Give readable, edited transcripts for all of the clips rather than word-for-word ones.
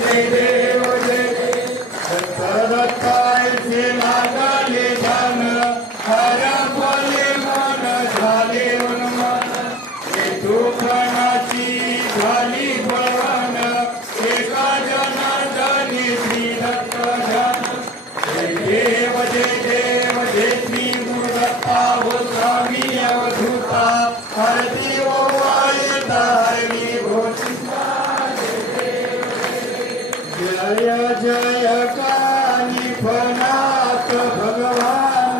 जय देव जय दत्ताचे लागले धन हरपले मन झाले उन्मन दुखनाची झाली बळवण एका जनार्दनी श्री दत्त जन जय देव जय श्री गुरुदत्ता हो स्वामी अवधूता हरती ओवाळता हरणी घोषिता जय जय कानिफनाथ भगवान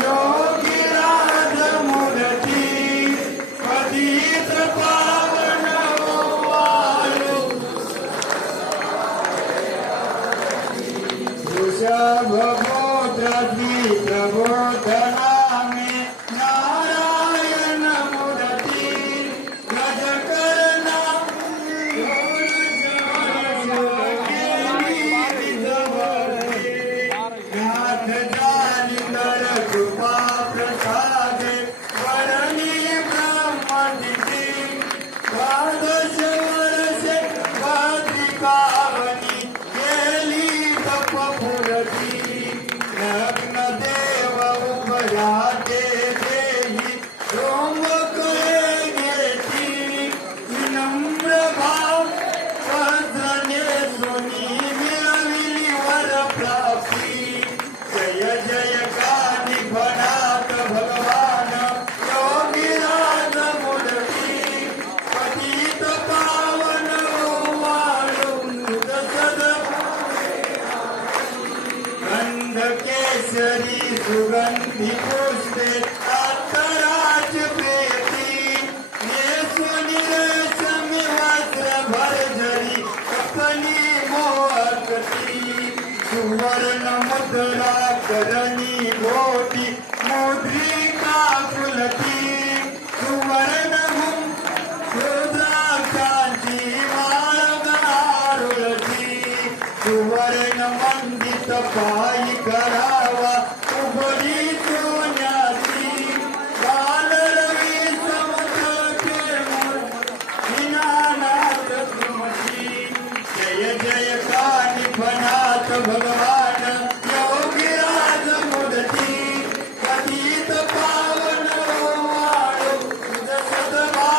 योगीराज मूर्ती पतित पावन ओवाळू वृषभगोत्राची प्रबोधनामे नारायण मूर्ती गजकर्णा नाथ जानी नर कृपा प्रसादे वरणी ब्रह्मनिधी द्वादश वर्षे भद्रिकावनी गेली तपफुरती लग्न देव उपयाते देही रोमकळे घेती विनम्र भाव वज्रने सोनी मिळविली वर प्राप्ती जय जय कानिफनाथ भगवान योगीराज मूर्ती पतित पावन ओवाळून सद गंध केसरी सुगंधी पुष्पे अत्तराज प्रेती नेसुनी रेशमी वस्त्र भरजरी कपनी मोहकती सुवर्ण मुद्रा करणी बोटी मुद्रिका फुलती सुवर्ण रुद्राक्षांची माळ गारुळती सुवर्ण मंडित पायी करावा उघडी सोन्याची बालरवी समतळके दीनानाथ सुमती जय जय कानिफनाथ भगवान योगीराज मूर्ती पतित पावन ओवाळू सदभा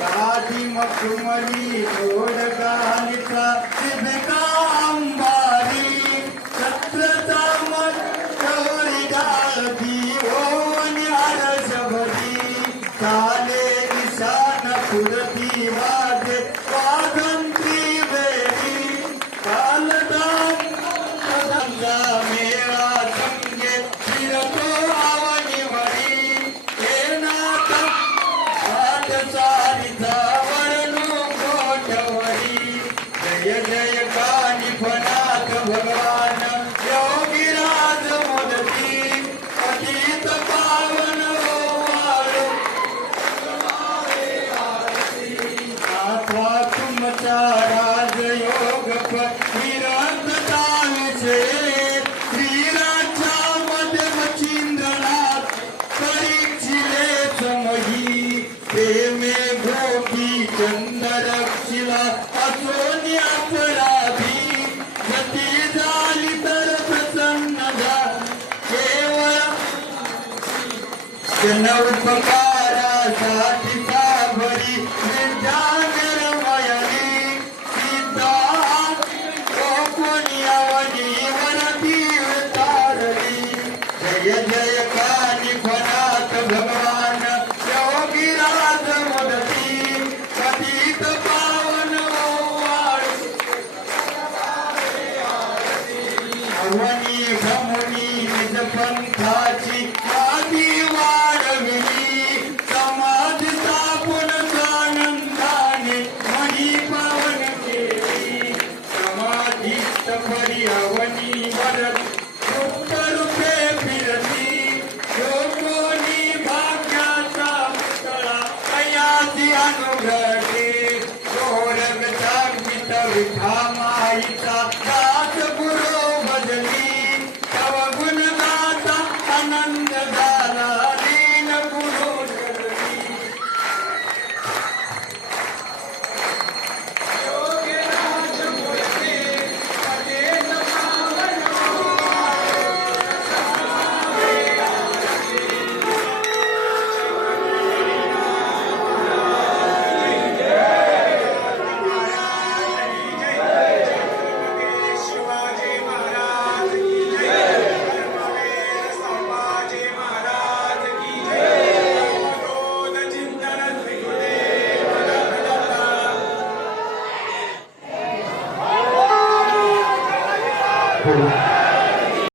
गादी मखमली गोडगालिका शिबिका अंबारी छत्रता मटोरी डाळती ओवनी आरशभरी चाले निशान फुलती वाजे वाघंत्री बेरी कालदाम गंगा मेळा संगे फिरतो आवनीवरी हे नाथ पाठशालीचा वर्णो कोटवरी जय जय कानिफनाथ भगवान योगीराज मूर्ती पतित पावन ओवाळू आत्मा तुमचा राजयोग निरंतता विषये श्रीराजा मध्ये मच्छिंद्रनाथ परीक्षिले समही प्रेमे गोपी चंदरक्षिला असोनी अपराधी गती झाली तर प्रसन्न जा केवळ जन उपकारासाठी साभरी विद्या निर्मयनी सीता कोणी अवनी वरती तारली जय जय कानिफनाथ भगवान योगीराज मूर्ती पतित पावन ओवाळू अवनी भमुनी निज पंथाची आदी वाढविली समाधी स्थापन आनंदाने मणी पावन केली समाधीत परी अवनी वरत रूपे फिरती योगोनी भाग्याचा पुतळा कयाची अनुग्रहे गोरग जागृत विठा माईचा दास गुरु भजली तव गुण गाता आनंद झाला दीन गुरु जगली बोला